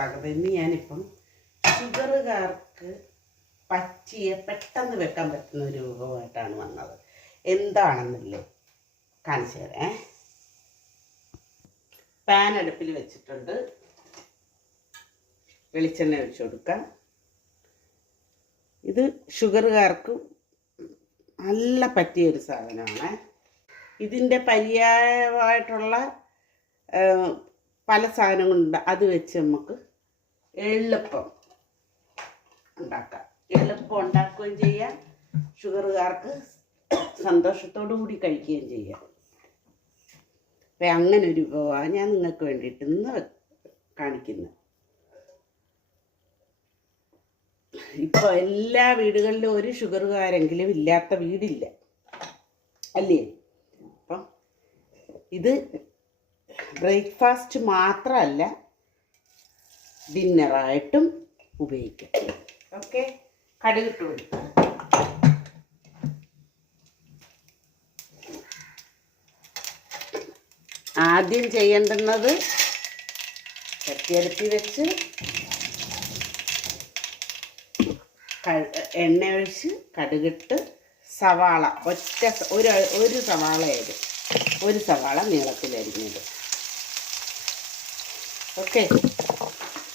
സ്വാഗതം. ഇന്ന് ഞാനിപ്പം ഷുഗറുകാർക്ക് പറ്റിയ പെട്ടെന്ന് വെക്കാൻ പറ്റുന്ന ഒരു വിഭവമായിട്ടാണ് വന്നത്. എന്താണെന്നില്ലേ കാണിച്ചു തരാം. പാൻ അടുപ്പിൽ വെച്ചിട്ടുണ്ട്. വെളിച്ചെണ്ണ ഒഴിച്ചു കൊടുക്കാം. ഇത് ഷുഗറുകാർക്ക് നല്ല പറ്റിയൊരു സാധനമാണ്. ഇതിൻ്റെ പര്യായമായിട്ടുള്ള പല സാധനങ്ങളുണ്ട്. അത് വെച്ച് നമുക്ക് എളുപ്പം ഉണ്ടാക്കാം. എളുപ്പം ഉണ്ടാക്കുകയും ചെയ്യാം, ഷുഗറുകാർക്ക് സന്തോഷത്തോടു കൂടി കഴിക്കുകയും ചെയ്യാം. അപ്പം അങ്ങനെ ഒരു വിഭവമാണ് ഞാൻ നിങ്ങൾക്ക് വേണ്ടിയിട്ട് ഇന്ന് കാണിക്കുന്നത്. ഇപ്പോൾ എല്ലാ വീടുകളിലും ഒരു ഷുഗറുകാരെങ്കിലും ഇല്ലാത്ത വീടില്ല, അല്ലേ? അപ്പം ഇത് ബ്രേക്ക്ഫാസ്റ്റ് മാത്രമല്ല, ഡിന്നറായിട്ടും ഉപയോഗിക്കാം. ഓക്കെ, കടുകിട്ട് കൊടുക്കാം. ആദ്യം ചെയ്യേണ്ടുന്നത് ചട്ടിയടുപ്പിൽ വെച്ച് എണ്ണ ഒഴിച്ച് കടുകിട്ട് സവാള ഒരു സവാളയായത്, ഒരു സവാള നീളത്തിലരിഞ്ഞത്. ഓക്കെ,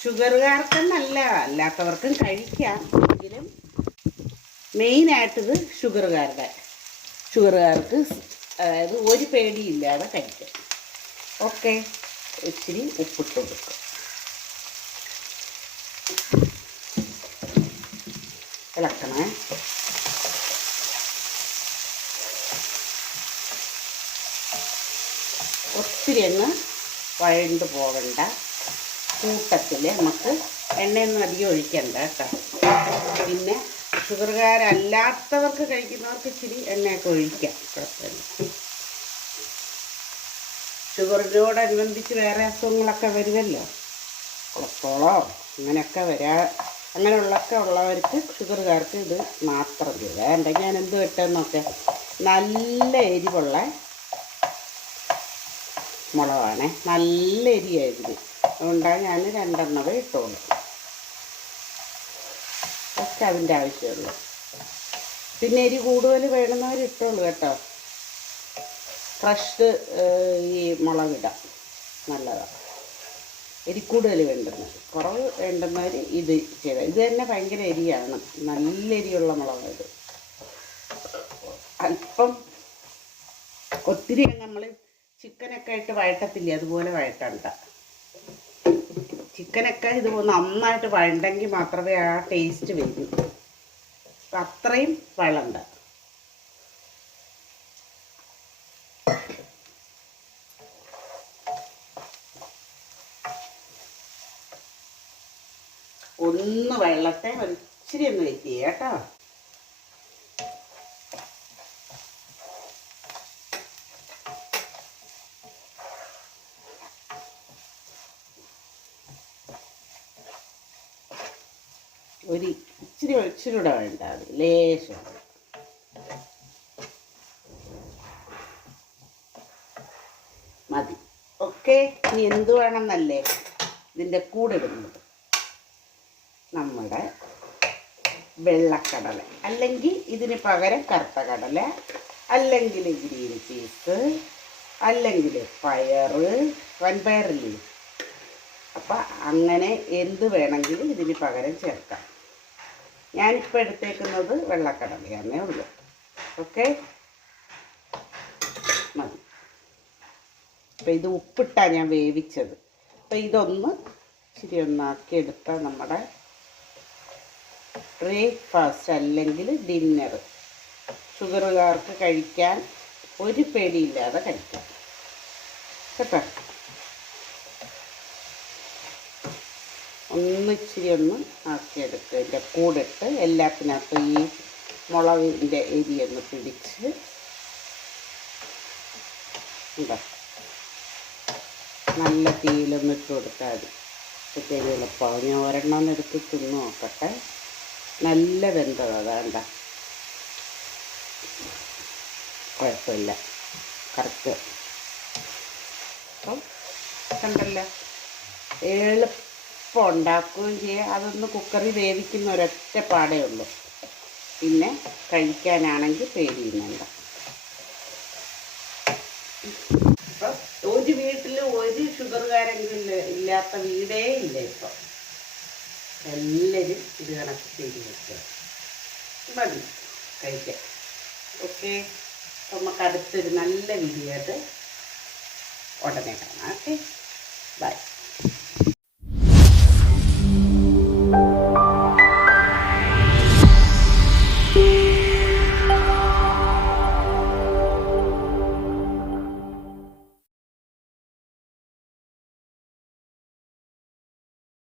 ഷുഗറുകാർക്കെന്നല്ല, അല്ലാത്തവർക്കും കഴിക്കാം. എങ്കിലും മെയിനായിട്ടിത് ഷുഗറുകാർക്ക് അതായത് ഒരു പേടിയില്ലാതെ കഴിക്കാം. ഓക്കെ, ഇച്ചിരി ഉപ്പിട്ട് കൊടുക്കും. ഇളക്കണേ. ഒത്തിരി അങ്ങ് വഴണ്ട് പോകണ്ട. കൂട്ടത്തിൽ നമുക്ക് എണ്ണയൊന്നും അധികം ഒഴിക്കണ്ട കേട്ടോ. പിന്നെ ഷുഗറുകാരല്ലാത്തവർക്ക് കഴിക്കുന്നവർക്ക് ഇച്ചിരി എണ്ണയൊക്കെ ഒഴിക്കാം, കുഴപ്പമില്ല. ഷുഗറിനോടനുബന്ധിച്ച് വേറെ അസുഖങ്ങളൊക്കെ വരുമല്ലോ, കൊളസ്ട്രോളോ അങ്ങനെയുള്ളൊക്കെ ഉള്ളവർക്ക് ഷുഗറുകാർക്ക് ഇത് മാത്രം ചെയ്ത് വേണ്ട. ഞാൻ എന്ത് കിട്ടുമെന്നൊക്കെ നല്ല എരിവുള്ള മുളകാണ്, നല്ല എരിയായിരുന്നു. അതുകൊണ്ടാണ് ഞാൻ 2 എണ്ണവേ ഇട്ടോളൂ. ഒക്കെ അതിൻ്റെ ആവശ്യമുള്ളൂ. പിന്നെ എരി കൂടുതൽ വേണമെന്നവർ ഇട്ടോളൂ കേട്ടോ. ക്രഷ്ഡ് ഈ മുളകിടാം, നല്ലതാണ്. എരി കൂടുതൽ വേണ്ടുന്നത്, കുറവ് വേണ്ടുന്നവർ ഇത് ചെയ്താൽ. ഇത് തന്നെ ഭയങ്കര എരിയാണ്, നല്ല എരിയുള്ള മുളക്. അല്പം ഒത്തിരി നമ്മൾ ചിക്കനൊക്കെ ഇട്ട് വഴട്ടത്തില്ലേ, അതുപോലെ വഴട്ടണ്ട. ചിക്കനൊക്കെ ഇത് നന്നായിട്ട് വഴണ്ടെങ്കിൽ മാത്രമേ ആ ടേസ്റ്റ് വരൂ. അത്രയും വഴണ്ട. ഒന്ന് വെള്ളത്തെ ഒരിച്ചിരി ഒന്ന് വെയിറ്റ് ചെയ്യാം കേട്ടോ. ഇച്ചിരി കൂടെ വേണ്ട, അത് ലേശം മതി. ഓക്കെ, ഇനി എന്ത് വേണമെന്നല്ലേ ഇതിൻ്റെ കൂടെ ഇടുന്നത്? നമ്മുടെ വെള്ളക്കടല, അല്ലെങ്കിൽ ഇതിന് പകരം കറുത്ത കടല, അല്ലെങ്കിൽ ഗ്രീൻ പീസ്, അല്ലെങ്കിൽ വൻപയറില്ലേ. അപ്പം അങ്ങനെ എന്ത് വേണമെങ്കിലും ഇതിന് പകരം ചേർക്കാം. ഞാനിപ്പോൾ എടുത്തേക്കുന്നത് വെള്ളക്കടലയാണേ ഉള്ളൂ. ഓക്കെ, മതി. അപ്പം ഇത് ഉപ്പിട്ടാണ് ഞാൻ വേവിച്ചത്. അപ്പം ഇതൊന്ന് ഇച്ചിരി ഒന്നാക്കി എടുത്താൽ നമ്മുടെ ബ്രേക്ക്ഫാസ്റ്റ് അല്ലെങ്കിൽ ഡിന്നർ ഷുഗറുകാർക്ക് കഴിക്കാൻ ഒരു പേടിയില്ലാതെ കഴിക്കാം കേട്ടോ. ഇച്ചിരി ഒന്ന് ആക്കിയെടുക്കുക. ഇതിൻ്റെ കൂടിട്ട് എല്ലാത്തിനകത്തും ഈ മുളകിൻ്റെ എരിയൊന്ന് പിടിച്ച് ഉണ്ടോ, നല്ല തീയിലൊന്ന് ഇട്ട് കൊടുത്താൽ മതി. ഇത്തിരി എളുപ്പമാവും. ഞാൻ ഒരെണ്ണം എടുത്ത് തിന്ന് നോക്കട്ടെ. നല്ല വെന്തത് അതാണ്ട, കുഴപ്പമില്ല, കറക്റ്റ്. അപ്പം കണ്ടല്ലോ, അപ്പം ഉണ്ടാക്കുകയും ചെയ്യാം. അതൊന്ന് കുക്കറിൽ വേവിക്കുന്ന ഒരൊറ്റ പാടേ ഉള്ളൂ. പിന്നെ കഴിക്കാനാണെങ്കിൽ പേടിയുന്നുണ്ട്. അപ്പം ഒരു വീട്ടിൽ ഒരു ഷുഗറുകാരെങ്കിലും ഇല്ലാത്ത വീടേ ഇല്ല ഇപ്പം. എല്ലാവരും ഇത് കണക്ക് ചെയ്ത് വെക്കുക. മതി കഴിക്കാൻ. ഓക്കെ, നമുക്ക് അടുത്തൊരു നല്ല വീഡിയോ ആയിട്ട് ഉടനെ കാണാം. Okay, by.